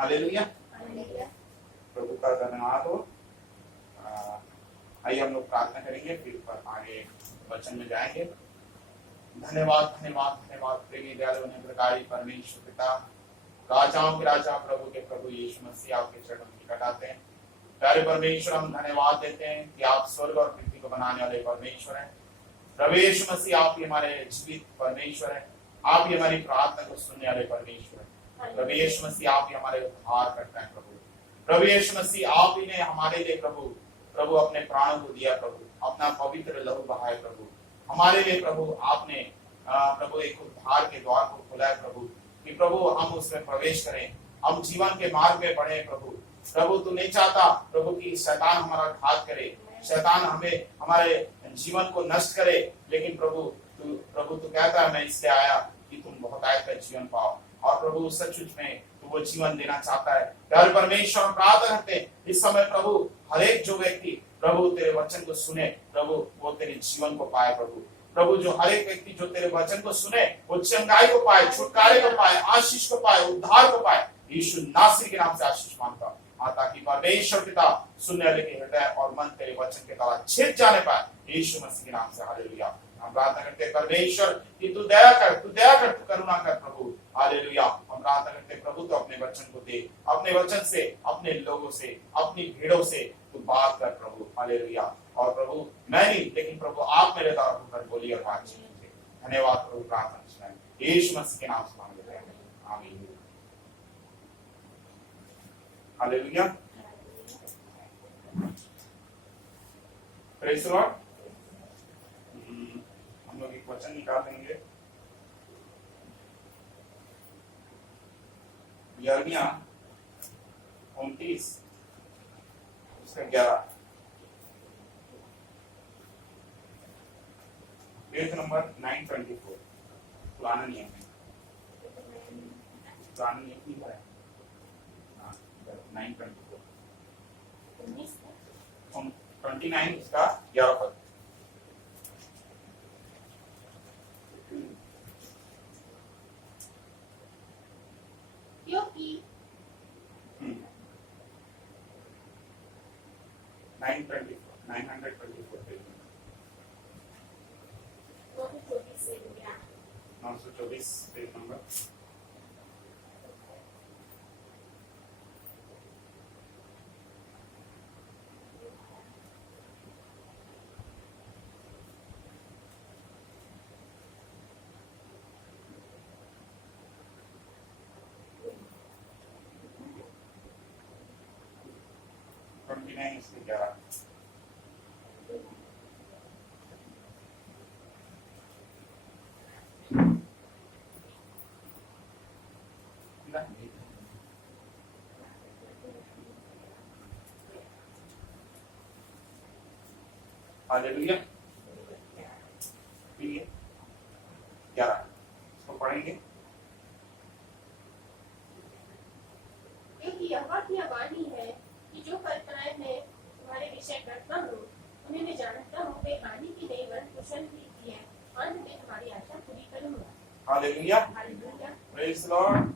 Hallelujah. प्रभु का धन्यवाद हो। आइए हम लोग प्रार्थना करेंगे, फिर आगे वचन में जाएंगे। धन्यवाद धन्यवाद धन्यवाद प्रेमी दयालु निरंकारी परमेश्वर पिता, राजाओं के राजा, प्रभु के प्रभु यीशु मसीह, आपके चरणों में निकट आते हैं। प्यारे परमेश्वर, हम धन्यवाद देते हैं कि आप स्वर्ग और पृथ्वी को बनाने वाले परमेश्वर हैं। प्रभु यीशु मसीह, आप ही हमारे जीवित परमेश्वर हैं। आप ही हमारी प्रार्थना को सुनने वाले परमेश्वर हैं। प्रभु यीशु मसीह, आप ही हमारे उद्धार करते हैं। प्रभु यीशु मसीह, आप ही ने हमारे लिए प्रभु अपने प्राणों को दिया। प्रभु अपना पवित्र लहू बहाए। प्रभु हमारे लिए प्रभु आपने प्रभु एक उद्धार के द्वार को खोला है। प्रभु कि प्रभु हम उसमें प्रवेश करें, हम जीवन के मार्ग में बढ़े। प्रभु तू नहीं चाहता प्रभु कि शैतान हमारा घात करे, शैतान हमें हमारे जीवन को नष्ट करे, लेकिन प्रभु तू कहता है मैं इसलिए आया कि तुम बहुत आयत का जीवन पाओ। और प्रभु सचमुच में तू वो जीवन देना चाहता है। प्यारे परमेश्वर, प्रार्थना करते हैं इस समय प्रभु हर एक जो व्यक्ति प्रभु तेरे वचन को सुने, प्रभु वो तेरे जीवन को पाए। प्रभु जो हर एक व्यक्ति जो तेरे वचन को सुने वो चंगाई को पाए, छुटकारे को पाए, आशीष को पाए, उद्धार को पाए। यीशु नासरी के नाम से आशीष मांगता हूं, ताकि परमेश्वर पिता सुनने वाले के हृदय और मन तेरे वचन के द्वारा छिप जाने पाए। यीशु मसीह के नाम से हालेलुया। हम प्रार्थना करते हैं परमेश्वर कि तू दया कर, तू करुणा कर। प्रभु हालेलुया। हम प्रार्थना करते हैं प्रभु, तो अपने वचन को दे, अपने वचन से, अपने लोगों से, अपनी भीड़ों से तू बात कर प्रभु। हालेलुया। और प्रभु मैं नहीं, लेकिन प्रभु आप मेरे द्वारा होकर बोली और बातचीत कीजिए। धन्यवाद प्रभु। प्रार्थना सुनाए यीशु मसीह के नाम से मांगते हैं, आमीन। हालेलुया। Praise the Lord. हम लोग एक वचन निकाल देंगे, यिर्मयाह 29 उसका 11, पेज नंबर 924। पुराना नियम है, पुराना नियम ही है 924 29 उसका 11 पद। क्योंकि 924 पेज नंबर। इसके 11। हालेलुया। 11 इसको पढ़ेंगे। क्योंकि यहोवा की वाणी है कि जो कल्पनाएं मैं तुम्हारे विषय करता हूँ उन्हें मैं जानता हूँ, वे हानि की नहीं वरन कुशल की है, अंत में तुम्हारी आशा पूरी करूंगा। Hallelujah. Hallelujah. Praise the Lord.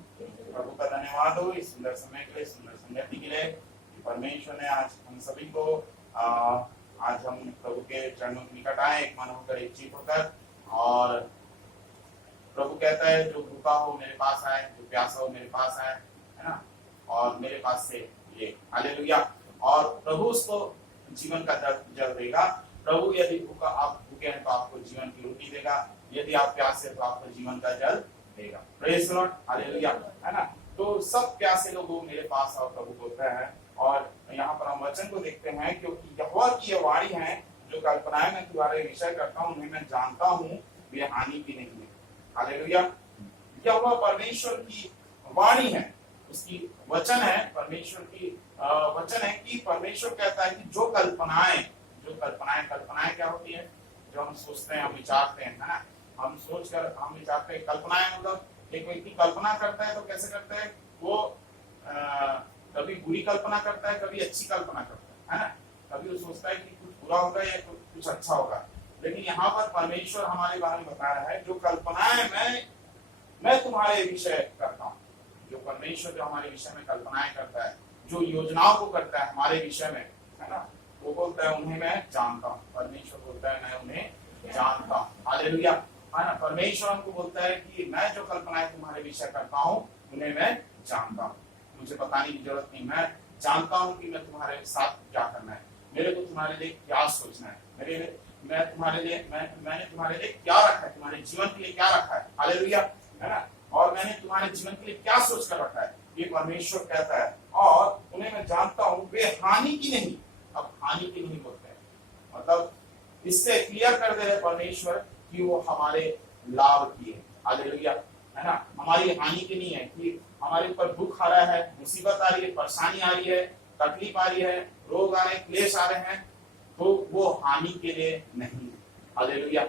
प्रभु का धन्यवाद हो इस सुंदर समय के लिए, सुंदर संगति के लिए। परमेश्वर ने आज हम सभी को आज हम प्रभु के चरणों के निकट आए, एक मन होकर, एक चित होकर। और प्रभु कहता है जो भूखा हो मेरे पास आए, जो प्यासा हो मेरे पास आए, है ना, और मेरे पास से ये। हालेलुया। और प्रभु उसको जीवन का जल देगा। प्रभु यदि आप भूखे हैं तो आपको जीवन की रोटी देगा, यदि आप प्यासे हैं तो आपको जीवन का जल देगा। Praise the Lord. हालेलुया। है ना। तो सब प्यासे लोग मेरे पास आओ, प्रभु बोलता है। और यहाँ पर हम वचन को देखते हैं, क्योंकि यहोवा की ये वाणी है, जो कल्पनाएं मैं तुम्हारे विषय करता हूँ उन्हें मैं जानता हूँ, वे हानि की नहीं है। हालेलुया। यहोवा परमेश्वर की वाणी है, उसकी वचन है, परमेश्वर की वचन है कि परमेश्वर कहता है कि जो कल्पनाएं क्या होती है? जो हम सोचते हैं, हम विचारते हैं, है ना, हम सोचकर हम विचारते हैं। कल्पनाएं मतलब एक व्यक्ति कल्पना करता है तो कैसे करता है वो, कभी बुरी कल्पना करता है, कभी अच्छी कल्पना करता है ना। कभी वो सोचता है कि कुछ बुरा होगा या कुछ अच्छा होगा। लेकिन यहाँ पर परमेश्वर हमारे बारे में बता रहा है, जो कल्पनाएं मैं तुम्हारे विषय करता हूँ, जो परमेश्वर जो हमारे विषय में कल्पनाएं करता है, जो योजनाओं को करता है हमारे विषय में, है ना, वो बोलता है उन्हें मैं जानता हूँ। परमेश्वर बोलता है मैं उन्हें जानता हूँ। हालेलुया, है ना। परमेश्वर हमको बोलता है कि मैं जो कल्पनाएं तुम्हारे विषय करता हूँ उन्हें मैं जानता हूँ, मुझे बताने की जरूरत नहीं, मैं जानता हूँ कि मैं तुम्हारे साथ क्या करना है, मेरे को तुम्हारे लिए क्या सोचना है, मैंने तुम्हारे लिए क्या रखा है, तुम्हारे जीवन के लिए क्या रखा है। हालेलुया, है ना। और मैंने तुम्हारे जीवन के लिए क्या सोच कर रखा है, ये परमेश्वर कहता है। और उन्हें मैं जानता हूँ, वे हानि की नहीं, अब हानि की नहीं बोलते हैं, मतलब इससे क्लियर कर दे रहे परमेश्वर कि वो हमारे लाभ की है। हालेलुया, है ना। हमारी हानि की नहीं है कि हमारे ऊपर दुख आ रहा है, मुसीबत आ रही है, परेशानी आ रही है, तकलीफ आ रही है, रोग आ रहे हैं, क्लेश आ रहे हैं, तो वो हानि के लिए नहीं। हालेलुया,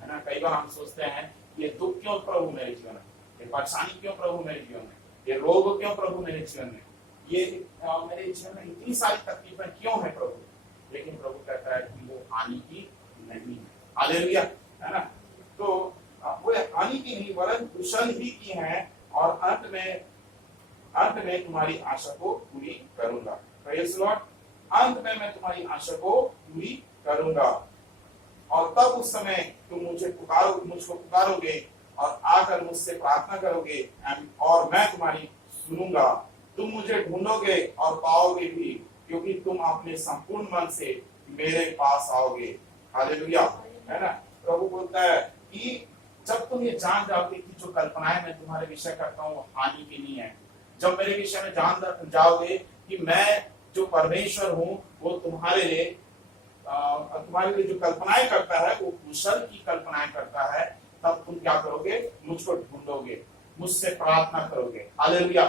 है ना। कई बार हम सोचते हैं ये दुख क्यों प्रभु मेरे जीवन में, ये परेशानी क्यों प्रभु मेरे जीवन में, ये रोग क्यों प्रभु मेरे जीवन में, ये मेरे जीवन में इतनी सारी तकलीफें क्यों है प्रभु। लेकिन प्रभु कहता है कि वो हानि की नहीं है। हालेलुया, है ना। तो वो हानि की नहीं वरन कुशल ही की है, और अंत में तुम्हारी आशा को पूरी करूंगा। प्रेज़ लॉर्ड, अंत में मैं तुम्हारी आशा को पूरी करूंगा। और तब उस समय तुम मुझको पुकारोगे और आकर मुझसे प्रार्थना करोगे, और मैं तुम्हारी सुनूंगा। तुम मुझे ढूंढोगे और पाओगे भी, क्योंकि तुम अपने संपूर्ण मन से मेरे पास आओगे। हालेलुया, है ना। प्रभु बोलता है कि जब तुम ये जान जाओगे कि जो कल्पनाएं मैं तुम्हारे विषय करता हूँ वो हानि की नहीं है, जब मेरे विषय में जान जाओगे कि मैं जो परमेश्वर हूँ वो तुम्हारे लिए जो कल्पनाएं करता है वो कुशल की कल्पनाएं करता है, तब तुम क्या करोगे, मुझको ढूंढोगे, मुझसे प्रार्थना करोगे। हालेलुया,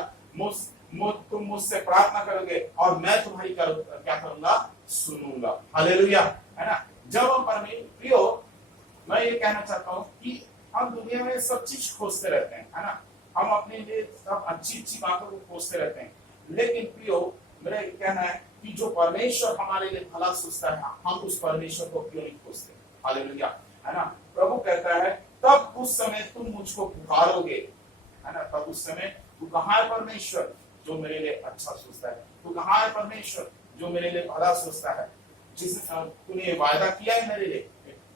तुम मुझसे प्रार्थना करोगे और मैं तुम्हारी क्या करूंगा, सुनूंगा। हालेलुया, है ना। जब हम प्रियो, मैं ये कहना चाहता हूँ कि हम दुनिया में सब चीज खोजते रहते हैं, है ना। हम अपने लिए सब अच्छी बातों को खोजते रहते हैं, लेकिन प्रियो मेरा कहना है कि जो परमेश्वर हमारे लिए भला सोचता है, हम उस परमेश्वर को क्यों नहीं खोजते। हालेलुया, है ना। प्रभु कहता है तब उस समय तुम मुझको पुकारोगे, है ना। तब उस समय तू कहाँ है परमेश्वर जो मेरे लिए अच्छा सोचता है, तू कहाँ है परमेश्वर जो मेरे लिए भला सोचता है, जिस तूने वायदा किया है मेरे लिए।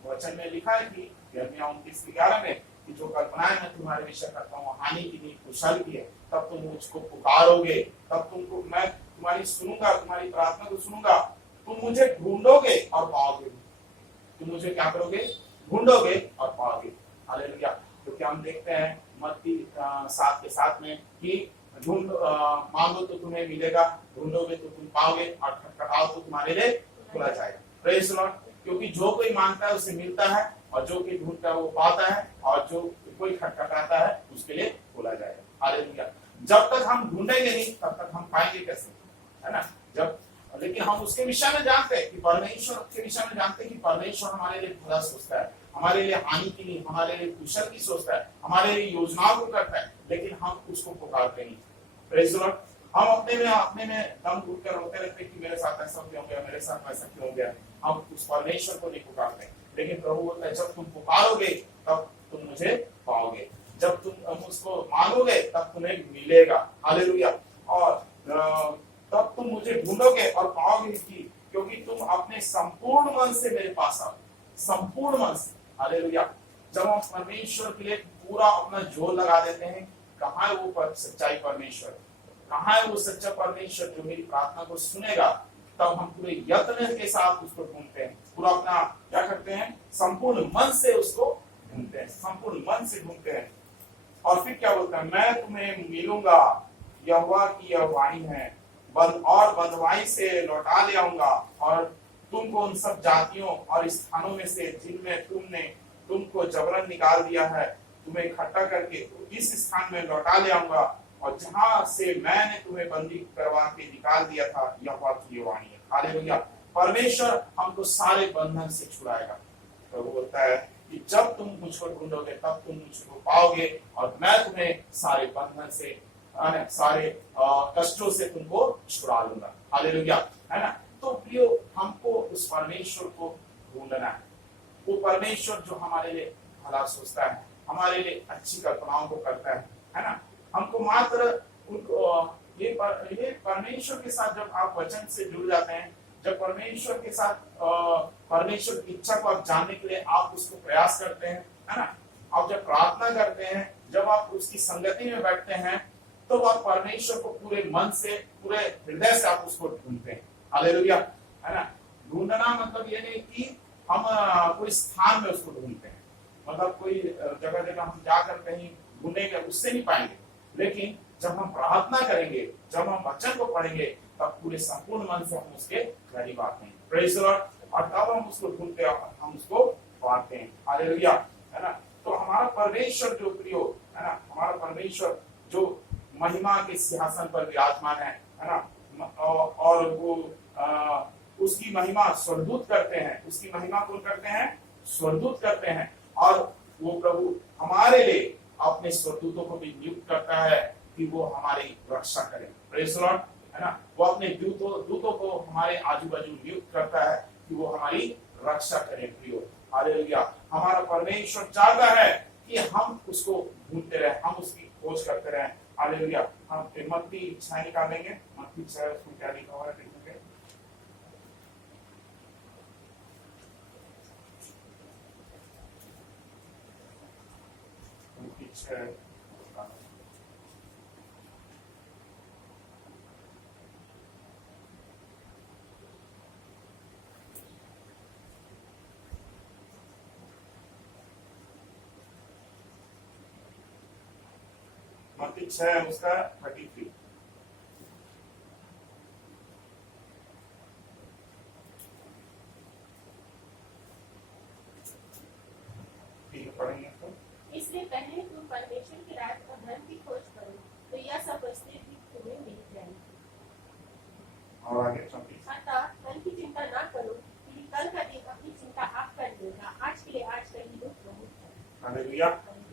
वचन में लिखा है कि 29:11 में कि जो कल्पनाएं मैं तुम्हारे विषय करता हूँ हानि की नहीं कुशल की है। तब तुम मुझको पुकारोगे, तब तुमको मैं तुम्हारी सुनूंगा, तुम्हारी प्रार्थना को सुनूंगा। तुम मुझे ढूंढोगे और पाओगे। तुम मुझे क्या करोगे, ढूंढोगे और पाओगे। हालेलुया। तो क्या हम देखते हैं मत्ती 7:7 में कि मांगो तो तुम्हें मिलेगा, ढूंढोगे तो तुम पाओगे, और खटखटाओ तो तुम्हारे लिए खुला जाएगा। Praise Lord. क्योंकि जो कोई मांगता है उसे मिलता है, और जो कोई ढूंढता है वो पाता है, और जो कोई खटखटाता है उसके लिए खोला जाएगा। हालेलुया। जब तक हम ढूंढेंगे नहीं तब तक हम पाएंगे कैसे, है ना। लेकिन हम उसके विषय में जानते हैं कि परमेश्वर के विषय में जानते हैं कि परमेश्वर हमारे लिए भला सोचता है, हमारे लिए हानि की नहीं, हमारे लिए कुशल की सोचता है, हमारे लिए योजनाओं को करता है, लेकिन हम उसको पुकारते नहीं। Praise the Lord. हम अपने में दम घुटकर रोते रहते कि मेरे साथ ऐसा क्यों गया, मेरे साथ ऐसा क्यों गया। हम उस परमेश्वर को नहीं पुकारते। लेकिन प्रभु बोलता है जब तुम पुकारोगे तब तुम मुझे पाओगे, जब तुम उसको मांगोगे तब तुम्हें मिलेगा। हालेलुया। और तब तुम मुझे ढूंढोगे और पाओगे कि क्योंकि तुम अपने संपूर्ण मन से मेरे पास आओ, संपूर्ण मन से। हालेलुया। जब हम परमेश्वर के लिए पूरा अपना जोर लगा देते हैं, कहाँ है वो सच्चाई परमेश्वर, कहाँ है वो सच्चा परमेश्वर जो मेरी प्रार्थना को सुनेगा, तब हम पूरे यत्न के साथ उसको ढूंढते हैं, पूरा अपना क्या करते हैं, संपूर्ण मन से उसको ढूंढते हैं, संपूर्ण मन से ढूंढते हैं। और फिर क्या बोलता है, मैं तुम्हें मिलूंगा, यहोवा की यह वाणी है, और बंधुआई से लौटा ले आऊंगा, और तुमको उन सब जातियों और स्थानों में से जिनमें तुमको जबरन निकाल दिया है, तुम्हें इकट्ठा करके इस स्थान में लौटा ले आऊंगा, और जहां से मैंने तुम्हें बंदी करवा के निकाल दिया था, यहोवा की वाणी है। हालेलुया। परमेश्वर हमको सारे बंधन से छुड़ाएगा। प्रभु बोलता है कि जब तुम मुझको ढूंढोगे तब तुम मुझको पाओगे, और मैं तुम्हें सारे बंधन से, सारे कष्टों से तुमको छुड़ा लूंगा। हालेलुया, है ना। तो प्रियो हमको उस परमेश्वर को ढूंढना है, वो परमेश्वर जो हमारे लिए भला सोचता है, हमारे लिए अच्छी कल्पनाओं को करता है ना। हमको मात्र उनको ये परमेश्वर के साथ जब आप वचन से जुड़ जाते हैं, जब परमेश्वर के साथ परमेश्वर की इच्छा को आप जानने के लिए आप उसको प्रयास करते हैं, है ना, आप जब प्रार्थना करते हैं, जब आप उसकी संगति में बैठते हैं, तो आप परमेश्वर को पूरे मन से, पूरे हृदय से आप उसको ढूंढते हैं। हालेलुया, है ना। ढूंढना मतलब ये नहीं कि हम कोई स्थान में उसको ढूंढते हैं, मतलब कोई जगह जगह हम जाकर कहीं ढूंढेंगे उससे नहीं पाएंगे, लेकिन जब हम प्रार्थना करेंगे, जब हम वचन को पढ़ेंगे, तब पूरे संपूर्ण मन से हम उसके करीब आते हैं। Praise the Lord. और तब हम उसको ढूंढते हैं, हम उसको पाते हैं। हालेलुया, है ना। तो हमारा परमेश्वर जो प्रियो, है ना, हमारा परमेश्वर जो महिमा के सिंहासन पर विराजमान है ना, और वो उसकी महिमा स्वर्गदूत करते हैं, उसकी महिमा कौन करते हैं? स्वर्गदूत करते हैं। और वो प्रभु हमारे लिए अपने स्वर्गदूतों को भी नियुक्त करता है कि वो हमारी रक्षा करें। प्रेज़ द लॉर्ड, है ना। वो अपने दूतों को हमारे आजू बाजू नियुक्त करता है कि वो हमारी रक्षा करें। प्रियो, हालेलुया। हमारा परमेश्वर चाहता है कि हम उसको ढूंढते रहे, हम उसकी खोज करते रहे। हालेलुया। हम मत्ती 6 निकालेंगे, मत्ती 6 उसमें क्या लिखा हुआ है देखेंगे। मत्ती 6 मत्ती 6 उसका 33। ठीक है, पढ़ेंगे तो। इसलिए पहले तुम परमेश्वर के राज्य और धर्म की खोज करो, तो यह सब वस्तुएं भी तुम्हें मिल जाएंगी। और आगे 34। अतः कल की चिंता ना करो, क्योंकि कल का दिन अपनी चिंता आप कर लेगा। आज के लिए आज का ही दुख बहुत है। हालेलुया।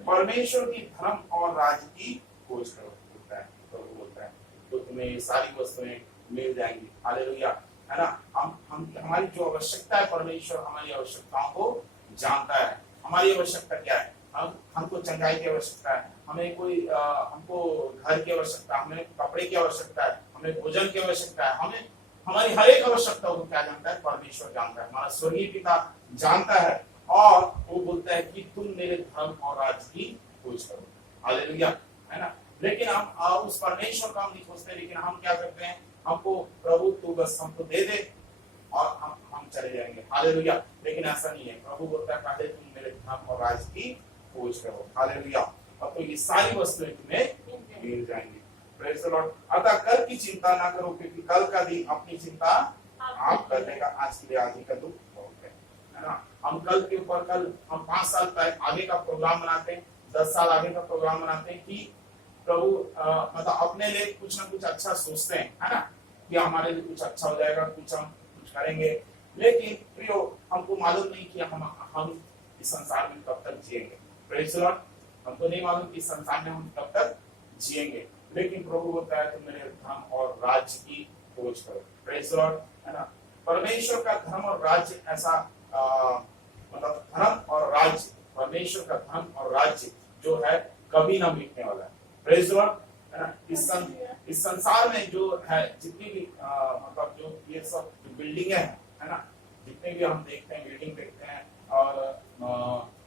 परमेश्वर की धर्म और राज्य की खोज करो, बोलता है प्रभु, बोलता है, तो तुम्हें ये सारी वस्तुएं मिल जाएंगी। हालेलुया, है ना। हम हमारी जो आवश्यकता है, परमेश्वर हमारी आवश्यकताओं को जानता है। हमारी आवश्यकता क्या है? हमको चंगाई की आवश्यकता है, हमें कोई हमको घर की आवश्यकता, हमें कपड़े की आवश्यकता है, हमें भोजन की आवश्यकता है, हमें हमारी हर एक आवश्यकता को क्या जानता है? परमेश्वर जानता है, हमारा स्वर्गीय पिता जानता है। और वो बोलता है कि तुम मेरे धर्म और राज्य की खोज करो। हालेलुया, है ना। लेकिन हम उस परमेश्वर का हम नहीं खोजते, लेकिन हम क्या करते हैं? हमको प्रभु तू बस हमको दे दे और हम चले जाएंगे। हालेलुया। लेकिन ऐसा नहीं है। प्रभु बोलता है पहले तुम मेरे धर्म और राज्य की खोज करो। हालेलुया। अब तो ये सारी वस्तुएं तुम्हें मिल जाएंगी। Praise the Lord. अतः कल की चिंता ना करो, क्योंकि कल का दिन अपनी चिंता आप कर लेगा। आज के लिए आज ही का दुख बहुत है ना। हम कल के ऊपर कल हम 5 साल तक आगे का प्रोग्राम बनाते हैं, 10 साल आगे का प्रोग्राम बनाते हैं कि प्रभु मतलब अपने लिए कुछ ना कुछ अच्छा सोचते हैं, है ना, कि हमारे लिए कुछ अच्छा हो जाएगा, कुछ हम कुछ करेंगे। लेकिन प्रियो, हमको मालूम नहीं कि हम इस संसार में कब तक जिएंगे। Praise the Lord. हमको नहीं मालूम कि इस संसार में हम कब तक जिएंगे, लेकिन प्रभु बोलता है तुम मेरे धर्म और राज्य की खोज करो। प्रेज़ द लॉर्ड, है ना। परमेश्वर का धर्म और राज्य ऐसा मतलब धर्म और राज्य, परमेश्वर का धर्म और राज्य जो है कभी ना मिटने वाला है। प्रेज़ द लॉर्ड, है ना। इस संसार में जो है जितनी भी मतलब जो ये सब जो बिल्डिंगें हैं, है ना, जितने भी हम देखते हैं, बिल्डिंग देखते हैं, और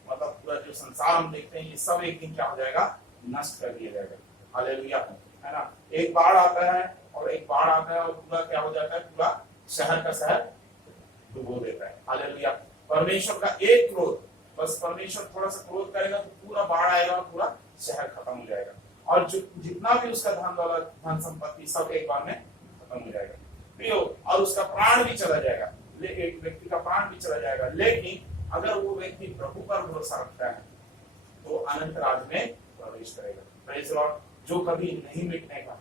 मतलब पूरा जो संसार हम देखते हैं, ये सब एक दिन क्या हो जाएगा? नष्ट कर दिया जाएगा। हालेलुया, है ना। एक बाढ़ आता है और एक बाढ़ आता है और पूरा क्या हो जाता है? पूरा शहर का शहर डुबो देता है। हालेलुया। परमेश्वर का एक क्रोध, बस परमेश्वर थोड़ा सा क्रोध करेगा तो पूरा बाढ़ आएगा और पूरा शहर खत्म हो जाएगा, और जो जितना भी उसका धन दौलत, धन संपत्ति सब एक बार में खत्म हो जाएगा। प्रियो, और उसका प्राण भी चला जाएगा, एक व्यक्ति का प्राण भी चला जाएगा। लेकिन अगर वो व्यक्ति प्रभु पर भरोसा रखता है तो अनंत राज में प्रवेश करेगा। Praise the Lord. जो कभी नहीं मिटने का।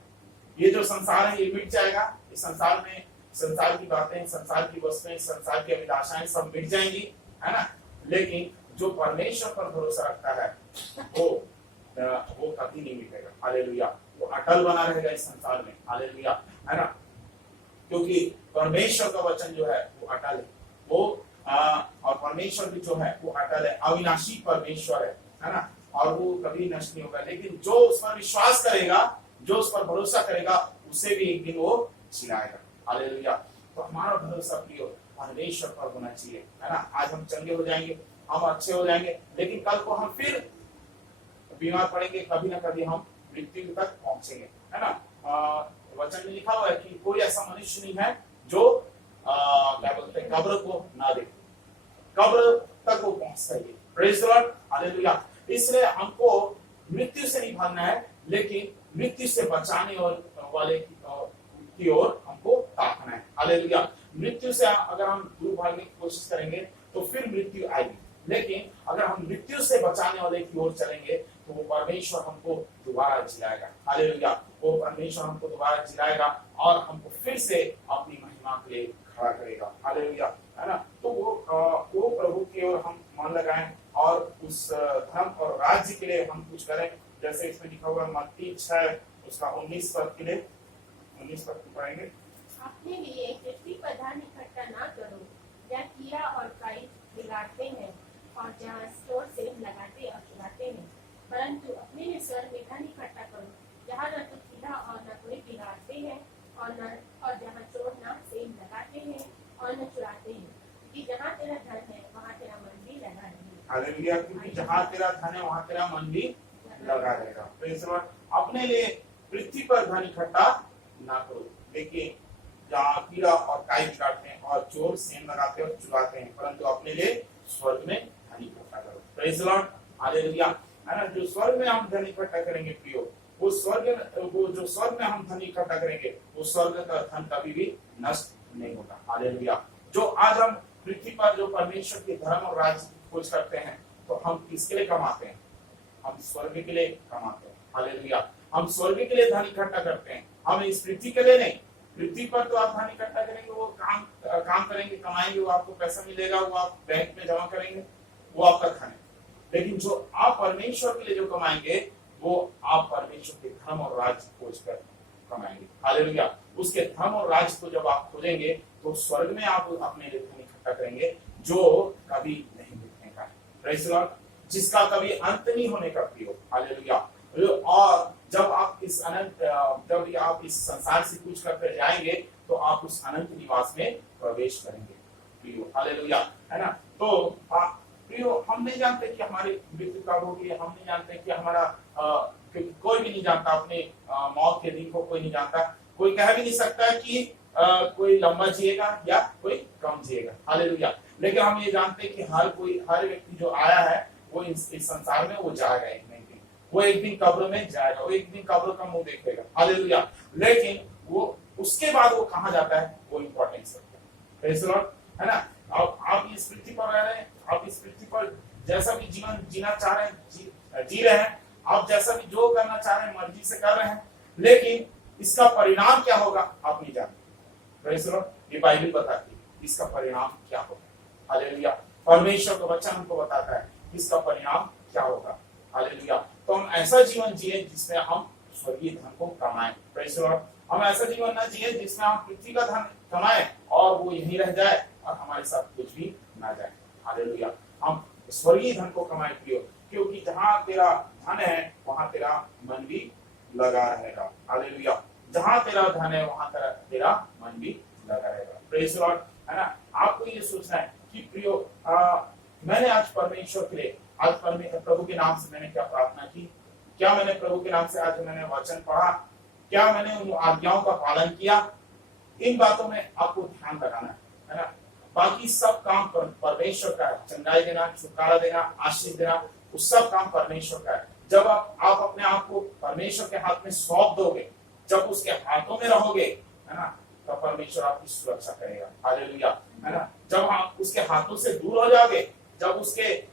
ये जो संसार है ये मिट जाएगा। इस संसार में संसार की बातें, संसार की वस्तुएं, संसार की अभिलाषाएं सब मिट जाएंगी, है ना। लेकिन जो परमेश्वर पर भरोसा रखता है वो कभी नहीं मिटेगा। हालेलुया। वो अटल बना रहेगा इस संसार में। हालेलुया, है ना। क्योंकि परमेश्वर का वचन जो है वो अटल है, वो और परमेश्वर भी जो है वो अटल है, अविनाशी परमेश्वर है ना, और वो कभी नष्ट नहीं होगा। लेकिन जो उस पर विश्वास करेगा जो उस पर भरोसा करेगा उसे भी एक दिन वो जिलाएगा। हालेलुया। तो हमारा भरोसा प्रियो परमेश्वर पर होना चाहिए, है ना। आज हम चंगे हो जाएंगे, हम अच्छे हो जाएंगे, लेकिन कल को हम फिर बीमार पड़ेंगे, कभी ना कभी हम मृत्यु तक पहुंचेंगे, है ना। वचन में लिखा हुआ है कि कोई ऐसा मनुष्य नहीं है जो क्या बोलते हैं, कब्र को ना देखे, कब्र तक वो पहुंच सके। Praise the Lord, hallelujah. इसलिए हमको मृत्यु से नहीं भागना है, लेकिन मृत्यु से बचाने और वाले की ओर हमको ताकना है। हालेलुया। मृत्यु से अगर हम दूर भागने की कोशिश करेंगे तो फिर मृत्यु आएगी, लेकिन अगर हम मृत्यु से बचाने वाले की ओर चलेंगे तो वो परमेश्वर हमको दोबारा जिलाएगा। हालेलुया। वो परमेश्वर हमको दोबारा जिलाएगा और हमको फिर से अपनी महिमा के लिए खड़ा करेगा। हालेलुया, है ना। तो वो प्रभु की ओर हम मन लगाएं और उस धर्म और राज्य के लिए हम कुछ करें, जैसे इसमें लिखा हुआ मत्ती 6 उसका 19 पद के लिए 19 पद पढ़ेंगे। अपने लिए पृथ्वी पर धन इकट्ठा ना करो, जहाँ कीड़ा और काई बिगाड़ते हैं और जहाँ चोर से लगाते और चुराते हैं, परंतु अपने लिए स्वर्ग में धन इकट्ठा करो, जहाँ न तो कीड़ा और न कोई बिगाड़ते हैं और जहाँ चोर न से लगाते हैं और न चुराते हैं, क्योंकि जहाँ तेरा धन है वहाँ तेरा मन भी लगा रहेगा। हालेलुया। क्योंकि जहाँ तेरा धन है वहाँ तेरा मन भी लगा रहेगा। Praise the Lord. अपने लिए पृथ्वी पर धन इकट्ठा ना करो, देखिए जहाँ कीड़ा और काई बिगाड़ते हैं और चोर सेंध लगाते हैं और चुराते हैं, परंतु अपने लिए स्वर्ग में धन इकट्ठा करो। प्रेज़ द लॉर्ड, हालेलुया, है ना। जो स्वर्ग में हम धन इकट्ठा करेंगे प्रियो, वो जो स्वर्ग में हम धन इकट्ठा करेंगे, वो स्वर्ग का धन कभी भी नष्ट नहीं होता। हालेलुया। जो आज हम पृथ्वी पर जो परमेश्वर के धर्म और राज्य की खोज करते हैं, तो हम किसके लिए कमाते हैं? हम स्वर्ग के लिए कमाते हैं। हालेलुया। हम स्वर्ग के लिए धन इकट्ठा करते हैं, हम इस पृथ्वी के लिए नहीं। पृथ्वी पर तो आप धन इकट्ठा करेंगे, वो काम करेंगे, कमाएंगे, वो आपको पैसा मिलेगा, वो आप बैंक में जमा करेंगे, वो आपका धन है। लेकिन जो आप परमेश्वर के लिए जो कमाएंगे, वो आप परमेश्वर के धर्म और राज्य खोज कर कमाएंगे। हालेलुया। उसके धर्म और राज्य को जब आप खोजेंगे तो स्वर्ग में आप अपने लिए धन इकट्ठा करेंगे जो कभी नहीं मिटने का, प्रेज़ द लॉर्ड, जिसका कभी अंत नहीं होने का प्रियो। हालेलुया। और जब आप इस संसार से कुछ करके जाएंगे तो आप उस अनंत निवास में प्रवेश करेंगे प्रियो। हालेलुया, है ना। तो प्रियो, हम नहीं जानते कि हमारी मृत्यु कब होगी, हम नहीं जानते कि हमारा क्योंकि कोई भी नहीं जानता अपने मौत के दिन को, कोई नहीं जानता। कोई कह भी नहीं सकता कि कोई लंबा जिएगा या कोई कम जिएगा। हालेलुया। लेकिन हम ये जानते हैं कि हर व्यक्ति जो आया है वो इस संसार में वो जाएगा एक दिन, वो एक दिन कब्र में जाएगा, वो एक दिन कब्र का मुंह देखेगा। हालेलुया। लेकिन वो उसके बाद वो कहाँ जाता है वो इंपॉर्टेंस रखता है। प्रेज़ द लॉर्ड, है ना। आप इस पृथ्वी पर रह रहे हैं, आप इस पृथ्वी पर जैसा भी जीवन जीना चाह रहे हैं, जी रहे हैं, आप जैसा भी जो करना चाह रहे हैं मर्जी से कर रहे हैं, लेकिन इसका परिणाम क्या होगा आप नहीं जानते। Praise the Lord. ये बाइबल बताती है इसका परिणाम क्या होगा। हालेलुया। परमेश्वर का वचन हमको बताता है इसका परिणाम क्या होगा। हालेलुया। तो हम ऐसा जीवन जिए जिसमें हम स्वर्गीय धन को कमाएं। Praise the Lord. हम ऐसा जीवन ना जिए जिसमें हम पृथ्वी का धन कमाएं और वो यहीं रह जाए और हमारे साथ कुछ भी ना जाए। हालेलुया। हम स्वर्गीय धन को कमाएं प्रियो, क्योंकि जहां तेरा धन है वहां तेरा मन भी लगा रहेगा। हालेलुया। जहां तेरा धन है वहां तेरा मन भी लगा रहेगा। प्रेज़ द लॉर्ड, है ना। आपको ये सोचना है कि प्रियो, मैंने आज परमेश्वर के लिए, आज प्रभु के नाम से मैंने क्या प्रार्थना की, क्या मैंने प्रभु के नाम से आज मैंने वचन पढ़ा, क्या मैंने उन आज्ञाओं का पालन किया। इन बातों में आपको ध्यान लगाना है ना। बाकी सब काम परमेश्वर का है, चंगाई देना, छुटकारा देना, आशीष देना, वो सब काम परमेश्वर का है। जब आप अपने आप को परमेश्वर के हाथ में सौंप दोगे, जब उसके हाथों में रहोगे, है ना, तो परमेश्वर आपकी सुरक्षा करेगा। हालेलुया, है ना। जब आप उसके हाथों से दूर हो जाओगे, जब उसके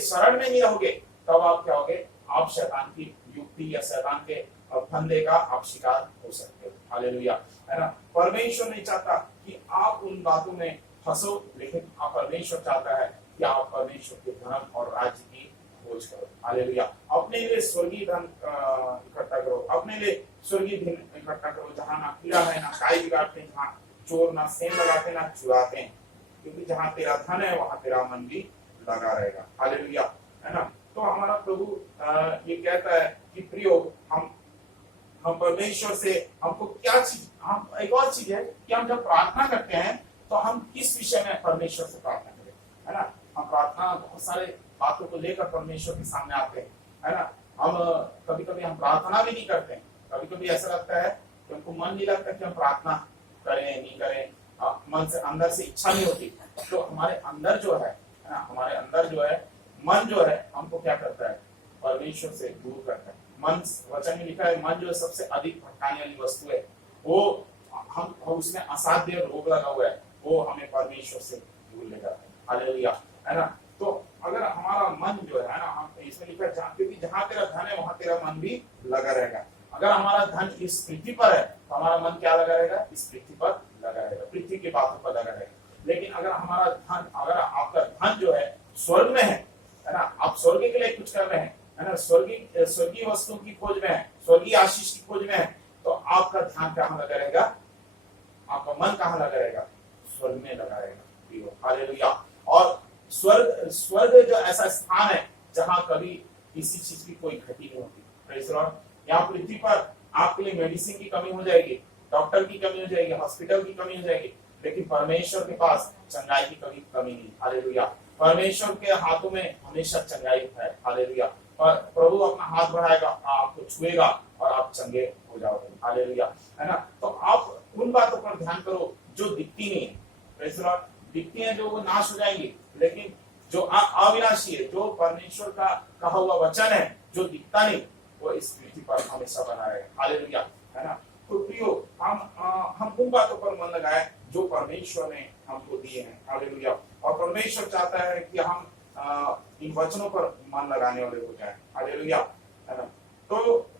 शरण में नहीं रहोगे, तब आप क्या होगे, आप शैतान की युक्ति या शैतान के फंदे का आप शिकार हो सकते हो। हालेलुया, है ना। परमेश्वर नहीं चाहता कि आप उन बातों में फंसो, लेकिन आप परमेश्वर चाहता है कि आप परमेश्वर के धर्म और राज्य की खोज करो। हालेलुया। अपने लिए स्वर्गीय धन इकट्ठा करो, अपने लिए स्वर्गीय धन इकट्ठा करो, जहाँ ना कीड़ा है, ना काई बिगाड़ते हैं, जहाँ चोर ना सेंध लगाते, ना चुराते हैं, क्योंकि जहाँ तेरा धन है वहां तेरा मन भी लगा रहेगा। हालेलुया, है ना। तो हमारा प्रभु ये कहता है कि प्रियो, हम हम परमेश्वर से हमको क्या चीज, हम एक और चीज है कि हम जब प्रार्थना करते हैं तो हम किस विषय में परमेश्वर से प्रार्थना करें, है ना। हम प्रार्थना बहुत सारे बातों को लेकर परमेश्वर के सामने आते हैं, है ना। हम कभी कभी हम प्रार्थना भी नहीं करते हैं, कभी कभी ऐसा लगता है कि हमको मन नहीं लगता कि हम प्रार्थना करें नहीं करें, मन से अंदर से इच्छा नहीं होती। तो हमारे अंदर जो है ना, हमारे अंदर जो है मन जो है हमको क्या करता है, परमेश्वर से दूर करता है। मन, वचन में लिखा है मन जो सबसे अधिक भटकाने वाली वस्तु है, वो हम उसमें असाध्य रोग लगा हुआ है, वो हमें परमेश्वर से दूर ले जाता है। हालेलुया, है ना। तो अगर हमारा मन जो है ना, हम इसमें लिखा है क्योंकि जहां तेरा धन है वहां तेरा मन भी लगा रहेगा। अगर हमारा धन इस पृथ्वी पर है तो हमारा मन क्या लगा रहेगा, इस पृथ्वी पर लगा रहेगा, पृथ्वी की बातों पर लगा रहेगा। लेकिन अगर हमारा धन, अगर आपका धन जो है स्वर्ग में है ना, आप स्वर्ग के लिए कुछ कर रहे हैं, है ना, स्वर्गीय वस्तुओं की खोज में है, स्वर्गीय आशीष की खोज में है, तो आपका ध्यान कहाँ लगा रहेगा, आपका मन कहाँ लगा रहेगा, स्वर्ग में लगा रहेगा। हालेलुया। और स्वर्ग जो ऐसा स्थान है जहां कभी किसी चीज की कोई घटी नहीं होती। Praise Lord. यहाँ पृथ्वी पर आपके लिए मेडिसिन की कमी हो जाएगी, डॉक्टर की कमी हो जाएगी, हॉस्पिटल की कमी हो जाएगी, लेकिन परमेश्वर के पास चंगाई की कमी नहीं। हालेलुया। परमेश्वर के हाथों में हमेशा चंगाई है। हालेलुया। प्रभु अपना हाथ बढ़ाएगा, आपको छुएगा और आप चंगे हो जाओगे। हालेलुया, है ना। तो आप उन बातों पर ध्यान करो जो दिखती नहीं है। Praise Lord. दिखती है जो वो नाश हो जाएंगी, लेकिन जो अविनाशी है, जो परमेश्वर का कहा हुआ वचन है, जो दिखता नहीं, वो इस पृथ्वी पर हमेशा बना रहेगा। हालेलुया, है ना। तो प्रियो, हम उन बातों पर मन लगाए जो परमेश्वर ने हमको दिए हैं। हालेलुया। और परमेश्वर चाहता है कि हम इन वचनों पर मन लगाने वाले हो जाएं। हालेलुया, है ना। तो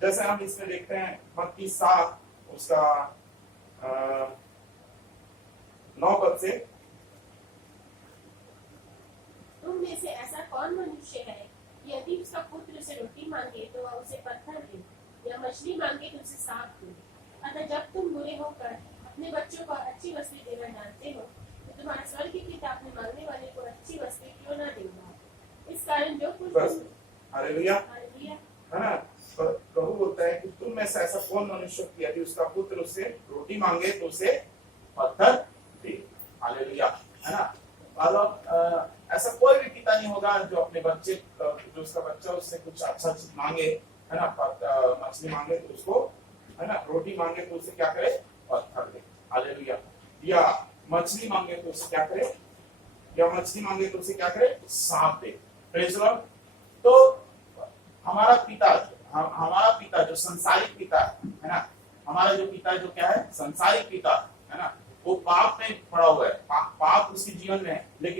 जैसे हम इसमें देखते हैं मत्ती 7 उसका 9 पद से, तुम में से ऐसा कौन मनुष्य है यदि उसका पुत्र उसे रोटी मांगे तो वह उसे पत्थर दे, या मछली मांगे तो उसे सांप दे। अतः जब तुम बुरे होकर अपने बच्चों को अच्छी वस्तु देना जानते हो तो तुम्हारा स्वर्गीय पिता अपने मांगने वाले को अच्छी वस्तु क्यों ना देगा। इस कारण जो कुछ हालेलुया, है ना। प्रभु बोलता है कि तुम में से ऐसा कौन मनुष्य यदि उसका पुत्र उससे रोटी मांगे तो उसे पत्थर दे। हालेलुया, है ना। मतलब ऐसा कोई भी पिता नहीं होगा जो अपने बच्चे, जो उसका बच्चा उससे कुछ अच्छा चीज मांगे, है ना, मछली मांगे तो उसको, है ना, रोटी मांगे तो उसे क्या करे, पत्थर दे। हालेलुया। या मछली मांगे तो उसे क्या करे, या मछली मांगे तो उसे क्या करे, सांप दे। Praise Lord. तो हमारा पिता जो संसारिक पिता है ना, हमारा जो पिता जो क्या है, संसारिक पिता, है ना, वो पाप में पड़ा हुआ है, पाप उसके जीवन में है, लेकिन